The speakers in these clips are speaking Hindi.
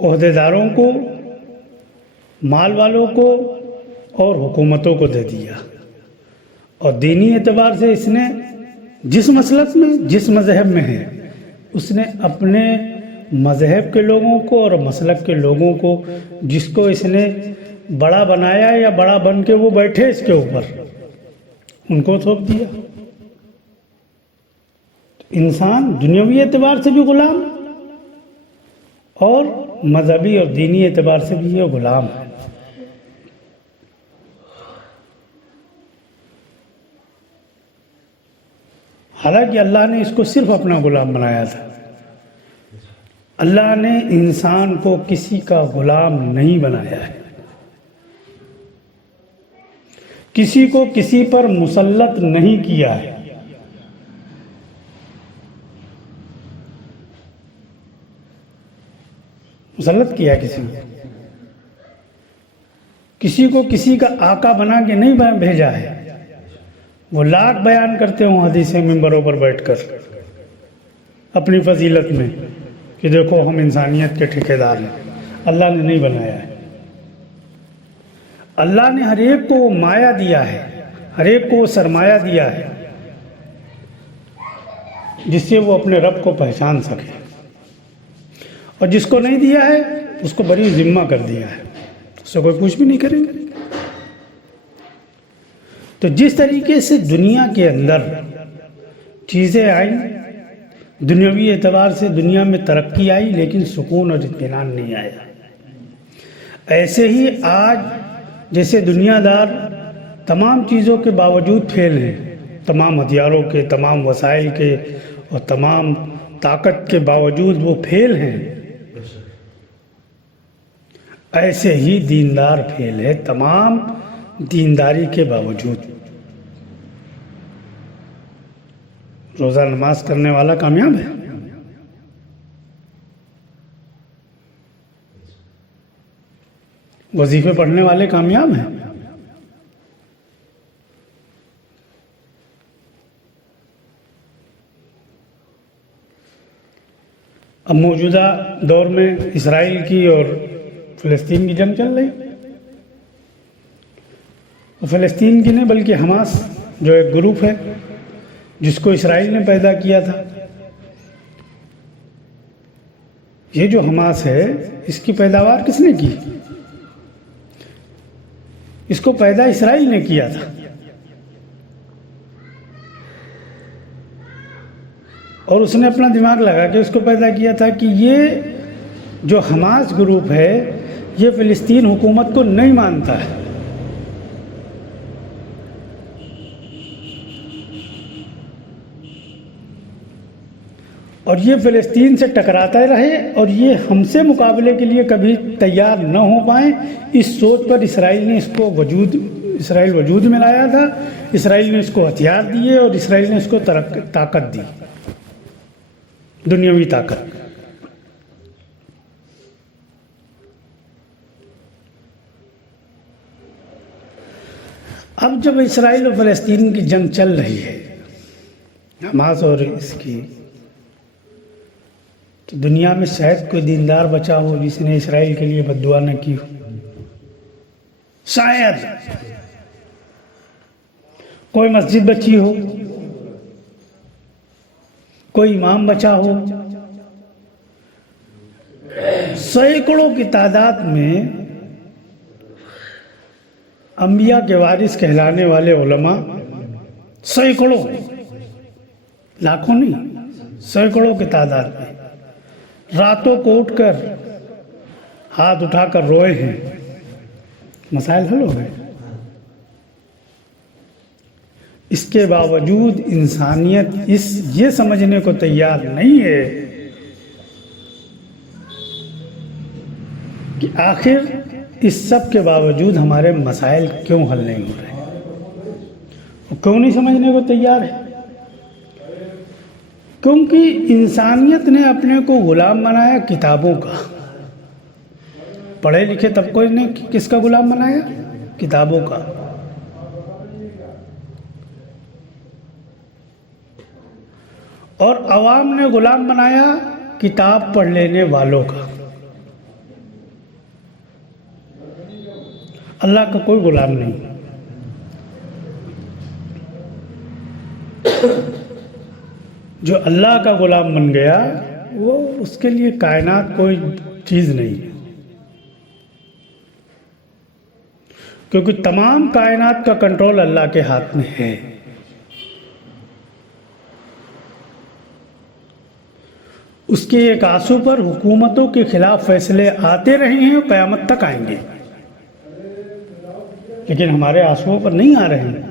ओहदेदारों को, माल वालों को और हुकूमतों को दे दिया। और दीनी एतबार से इसने जिस मसलक में, जिस मज़हब में है, उसने अपने मज़हब के लोगों को और मसलक के लोगों को, जिसको इसने बड़ा बनाया या बड़ा बन के वो बैठे इसके ऊपर, उनको थोप दिया। इंसान दुनियावी एतबार से भी गुलाम और मजहबी और दीनी एतबार से भी ये गुलाम है। हालांकि अल्लाह ने इसको सिर्फ अपना गुलाम बनाया था। अल्लाह ने इंसान को किसी का गुलाम नहीं बनाया है, किसी को किसी पर मुसल्लत नहीं किया है। मुसल्लत किया किसी को किसी का आका बना के नहीं भेजा है। वो लाख बयान करते हो हदीसें मिंबरों पर बैठकर अपनी फजीलत में कि देखो हम इंसानियत के ठेकेदार हैं। अल्लाह ने नहीं बनाया है। अल्लाह ने हर एक को माया दिया है, हर एक को सरमाया दिया है, जिससे वो अपने रब को पहचान सके। और जिसको नहीं दिया है उसको बड़ी जिम्मा कर दिया है, उससे कोई कुछ भी नहीं करेंगे। तो जिस तरीके से दुनिया के अंदर चीज़ें आई, दुनियावी एतबार से दुनिया में तरक्की आई, लेकिन सुकून और इत्मीनान नहीं आया। ऐसे ही आज जैसे दुनियादार तमाम चीज़ों के बावजूद फेल हैं, तमाम हथियारों के, तमाम वसाइल के और तमाम ताकत के बावजूद वो फेल हैं, ऐसे ही दीनदार फेल है तमाम दीनदारी के बावजूद। रोज़ा नमाज करने वाला कामयाब है, वजीफे पढ़ने वाले कामयाब हैं, अब मौजूदा दौर में इसराइल की और फ़लस्तीन की जंग चल रही। फ़लस्तीन की नहीं बल्कि हमास जो एक ग्रुप है जिसको इसराइल ने पैदा किया था। ये जो हमास है इसकी पैदावार किसने की? इसको पैदा इसराइल ने किया था। और उसने अपना दिमाग लगा के उसको पैदा किया था कि ये जो हमास ग्रुप है ये फ़लस्तीन हुकूमत को नहीं मानता है, और ये फ़लस्तीन से टकराता रहे और ये हमसे मुकाबले के लिए कभी तैयार न हो पाए। इस सोच पर इसराइल ने इसको इसराइल वजूद में लाया था। इसराइल ने इसको हथियार दिए और इसराइल ने इसको ताकत दी, दुनियावी ताकत। अब जब इसराइल और फ़लस्तीन की जंग चल रही है, हमास और इसकी, तो दुनिया में शायद कोई दीनदार बचा हो जिसने इसराइल के लिए बद्दुआ न की हो। शायद कोई मस्जिद बची हो, कोई इमाम बचा हो। सैकड़ों की तादाद में अंबिया के वारिस कहलाने वाले उलमा, सैकड़ों, लाखों नहीं, सैकड़ों की तादाद में रातों को उठकर हाथ उठाकर रोए हैं, मसाइल हल हो गए। इसके बावजूद इंसानियत ये समझने को तैयार नहीं है कि आखिर इस सब के बावजूद हमारे मसाइल क्यों हल नहीं हो रहे, क्यों नहीं समझने को तैयार है। क्योंकि इंसानियत ने अपने को गुलाम बनाया किताबों का। पढ़े लिखे तबको ने किसका गुलाम बनाया? किताबों का। और अवाम ने गुलाम बनाया किताब पढ़ लेने वालों का। अल्लाह का कोई गुलाम नहीं। जो अल्लाह का गुलाम बन गया वो उसके लिए कायनात कोई चीज़ नहीं है, क्योंकि तमाम कायनात का कंट्रोल अल्लाह के हाथ में है। उसके एक आंसू पर हुकूमतों के खिलाफ फैसले आते रहे हैं और क़यामत तक आएंगे, लेकिन हमारे आंसुओं पर नहीं आ रहे हैं।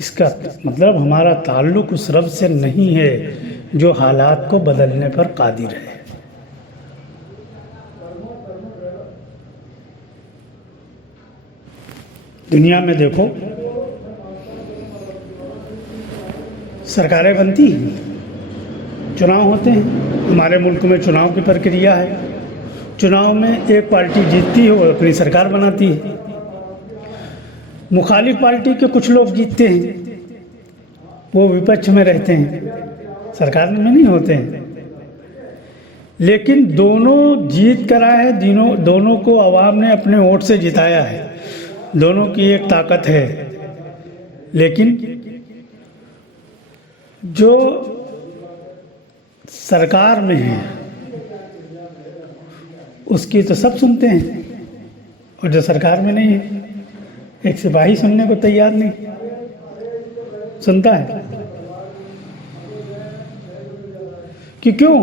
इसका मतलब हमारा ताल्लुक उस रब से नहीं है जो हालात को बदलने पर कादिर है। दुनिया में देखो, सरकारें बनती हैं, चुनाव होते हैं। हमारे मुल्क में चुनाव की प्रक्रिया है। चुनाव में एक पार्टी जीतती है, वो अपनी सरकार बनाती है। मुखालिफ पार्टी के कुछ लोग जीतते हैं, वो विपक्ष में रहते हैं, सरकार में नहीं होते हैं। लेकिन दोनों जीत कर आए हैं, दोनों को आवाम ने अपने वोट से जिताया है, दोनों की एक ताकत है। लेकिन जो सरकार में है उसकी तो सब सुनते हैं, और जो सरकार में नहीं है एक सिपाही सुनने को तैयार नहीं सुनता है। कि क्यों?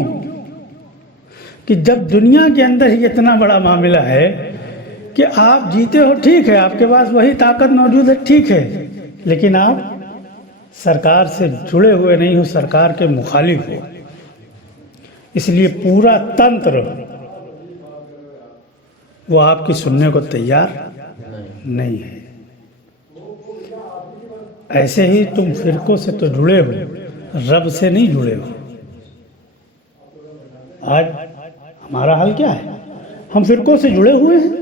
कि जब दुनिया के अंदर ही इतना बड़ा मामला है कि आप जीते हो, ठीक है, आपके पास वही ताकत मौजूद है, ठीक है, लेकिन आप सरकार से जुड़े हुए नहीं हो, सरकार के मुखालिफ हो। इसलिए पूरा तंत्र वो आपकी सुनने को तैयार नहीं है। ऐसे ही तुम फिरकों से तो जुड़े हो, रब से नहीं जुड़े हो। आज हमारा हाल क्या है? हम फिरकों से जुड़े हुए हैं,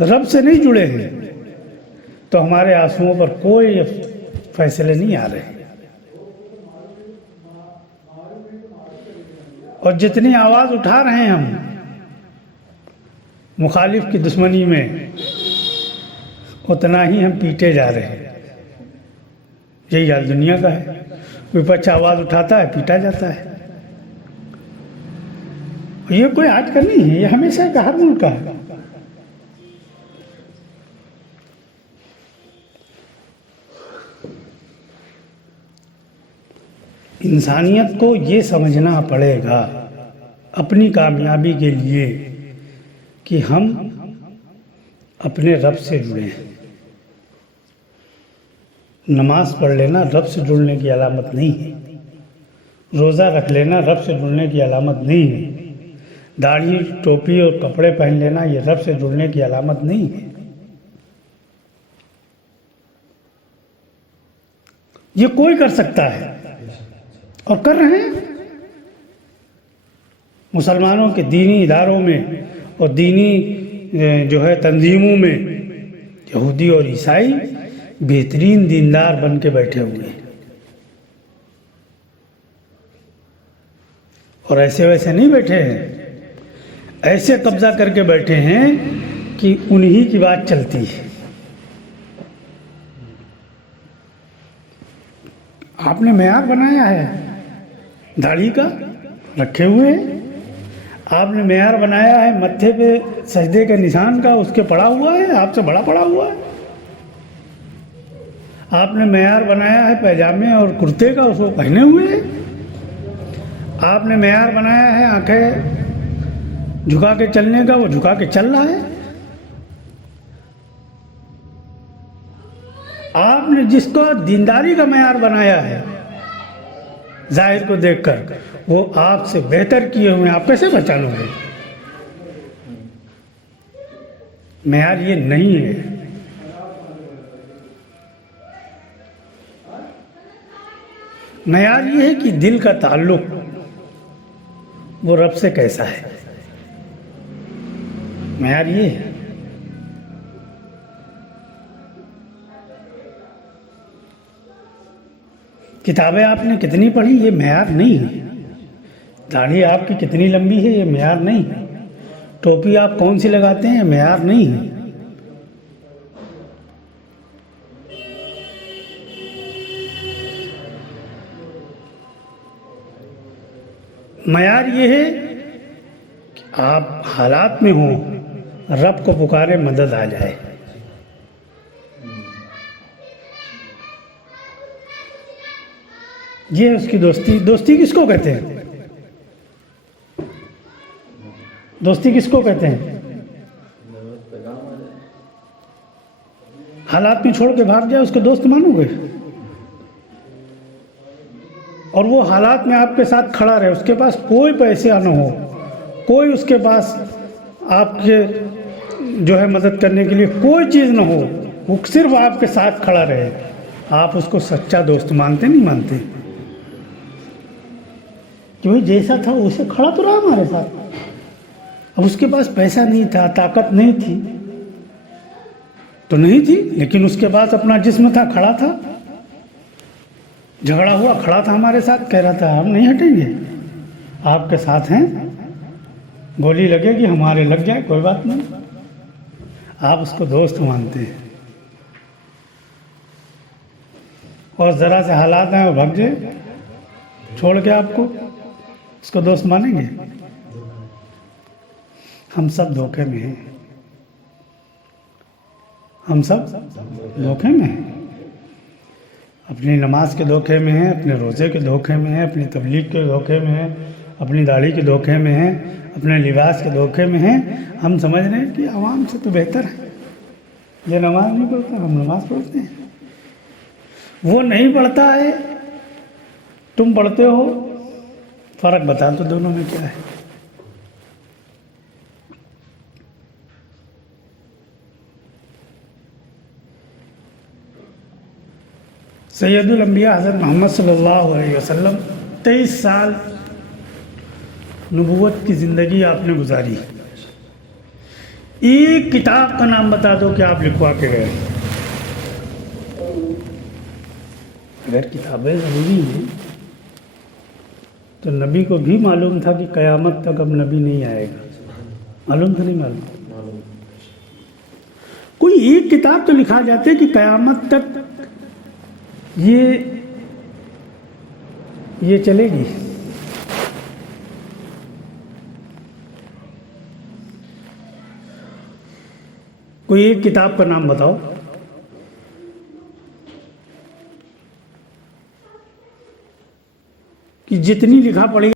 रब से नहीं जुड़े हैं, तो हमारे आंसुओं पर कोई फैसले नहीं आ रहे। और जितनी आवाज़ उठा रहे हैं हम मुखालिफ की दुश्मनी में, उतना ही हम पीटे जा रहे हैं। यही हाल दुनिया का है। विपक्ष आवाज़ उठाता है, पीटा जाता है। ये कोई आज का नहीं है, ये हमेशा का, हर मुल्क का है। इंसानियत को ये समझना पड़ेगा अपनी कामयाबी के लिए कि हम अपने रब से जुड़े हैं। नमाज पढ़ लेना रब से जुड़ने की अलामत नहीं है, रोज़ा रख लेना रब से जुड़ने की अलामत नहीं है, दाढ़ी टोपी और कपड़े पहन लेना ये रब से जुड़ने की अलामत नहीं है। ये कोई कर सकता है और कर रहे हैं। मुसलमानों के दीनी इदारों में और दीनी जो है तंजीमों में यहूदी और ईसाई बेहतरीन दीनदार बन के बैठे हुए हैं, और ऐसे वैसे नहीं बैठे हैं, ऐसे कब्जा करके बैठे हैं कि उन्हीं की बात चलती है। आपने मेयार बनाया है दाढ़ी का, रखे हुए हैं। आपने मेयार बनाया है मत्थे पे सजदे के निशान का, उसके पड़ा हुआ है, आपसे बड़ा पड़ा हुआ है। आपने मेयार बनाया है पैजामे और कुर्ते का, उसको पहने हुए हैं। आपने मेयार बनाया है आंखें झुका के चलने का, वो झुका के चल रहा है। आपने जिसको दीनदारी का मेयार बनाया है जाहिर को देखकर, वो आपसे बेहतर किए हुए, आप कैसे पहचान लोगे? मेयार ये नहीं है। मेयार ये है कि दिल का ताल्लुक वो रब से कैसा है। मेयार ये है। किताबें आपने कितनी पढ़ी, ये मेयार नहीं है। दाढ़ी आपकी कितनी लंबी है ये मेयार नहीं है। टोपी आप कौन सी लगाते हैं ये मेयार नहीं है। मेयार ये है कि आप हालात में हो, रब को पुकारे, मदद आ जाए। ये है उसकी दोस्ती। दोस्ती किसको कहते हैं? दोस्ती किसको कहते हैं? हालात में छोड़ के भाग जाए उसको दोस्त मानोगे? और वो हालात में आपके साथ खड़ा रहे, उसके पास कोई पैसे ना हो, कोई उसके पास आपके जो है मदद करने के लिए कोई चीज़ ना हो, वो सिर्फ आपके साथ खड़ा रहे, आप उसको सच्चा दोस्त मानते नहीं मानते? कि भाई जैसा था उसे खड़ा तो रहा हमारे साथ। अब उसके पास पैसा नहीं था, ताकत नहीं थी तो नहीं थी, लेकिन उसके पास अपना जिस्म था, खड़ा था। झगड़ा हुआ, खड़ा था हमारे साथ, कह रहा था हम नहीं हटेंगे, आपके साथ हैं, गोली लगेगी हमारे लग जाए कोई बात नहीं। आप उसको दोस्त मानते हैं। और ज़रा से हालात हैं वो भाग जाए छोड़ के आपको, उसको दोस्त मानेंगे? हम सब धोखे में हैं। हम सब धोखे में हैं। अपनी नमाज के धोखे में हैं, अपने रोज़े के धोखे में हैं, अपनी तबलीग के धोखे में हैं, अपनी दाढ़ी के धोखे में हैं, अपने लिबास के धोखे में हैं। हम समझ रहे हैं कि आवाम से तो बेहतर है, ये नमाज नहीं पढ़ता, हम नमाज पढ़ते हैं। वो नहीं पढ़ता है, तुम पढ़ते हो, फ़र्क बता दो दोनों में क्या है। सैयदुल अंबिया हज़रत मोहम्मद सल्लल्लाहु अलैहि वसल्लम 23 साल नबूवत की ज़िंदगी आपने गुजारी। एक किताब का नाम बता दो कि आप लिखवा के गए। अगर किताबें ज़रूरी हैं तो नबी को भी मालूम था कि क़यामत तक अब नबी नहीं आएगा। मालूम था नहीं मालूम? कोई एक किताब तो लिखा जाते कि क़यामत तक ये चलेगी। कोई एक किताब का नाम बताओ। कि जितनी लिखा पढ़ी